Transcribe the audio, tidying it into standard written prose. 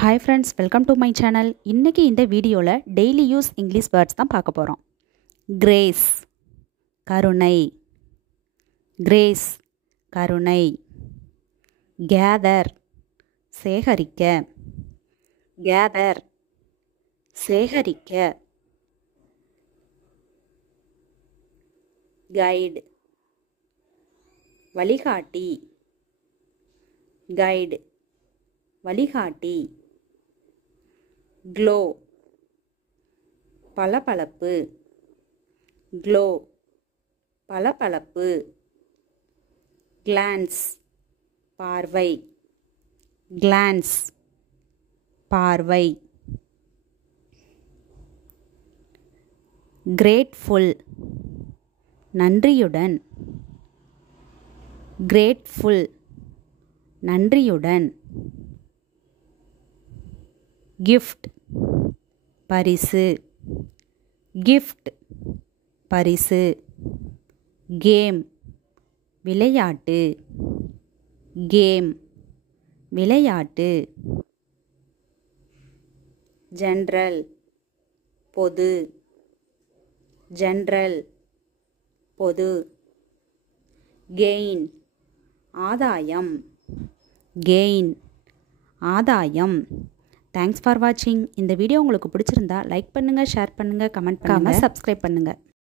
Hi friends, welcome to my channel. இன்னைக்கு இந்த வீடியோல டெய்லி யூஸ் இங்கிலீஷ் வேர்ட்ஸ் தான் பார்க்க போறோம். கிரேஸ் கருணை, கிரேஸ் கருணை. கேதர் சேகரிக்க, கேதர் சேகரிக்க. கைடு வழிகாட்டி, கைடு வழிகாட்டி. க்ளோ பளபளப்பு, க்ளோ பளபளப்பு. கிளான்ஸ் பார்வை, கிளான்ஸ் பார்வை. கிரேட்ஃபுல் நன்றியுடன், கிரேட்ஃபுல் நன்றியுடன். கிஃப்ட் பரிசு, கிஃப்ட் பரிசு. கேம் விளையாட்டு, கேம் விளையாட்டு. ஜெனரல் பொது, ஜெனரல் பொது. கெயின் ஆதாயம், கெயின் ஆதாயம். தேங்க்ஸ் ஃபார் வாட்சிங். இந்த வீடியோ உங்களுக்கு பிடிச்சிருந்தா லைக் பண்ணுங்கள், ஷேர் பண்ணுங்கள், கமெண்ட் பண்ணுங்கள், சப்ஸ்கிரைப் பண்ணுங்கள்.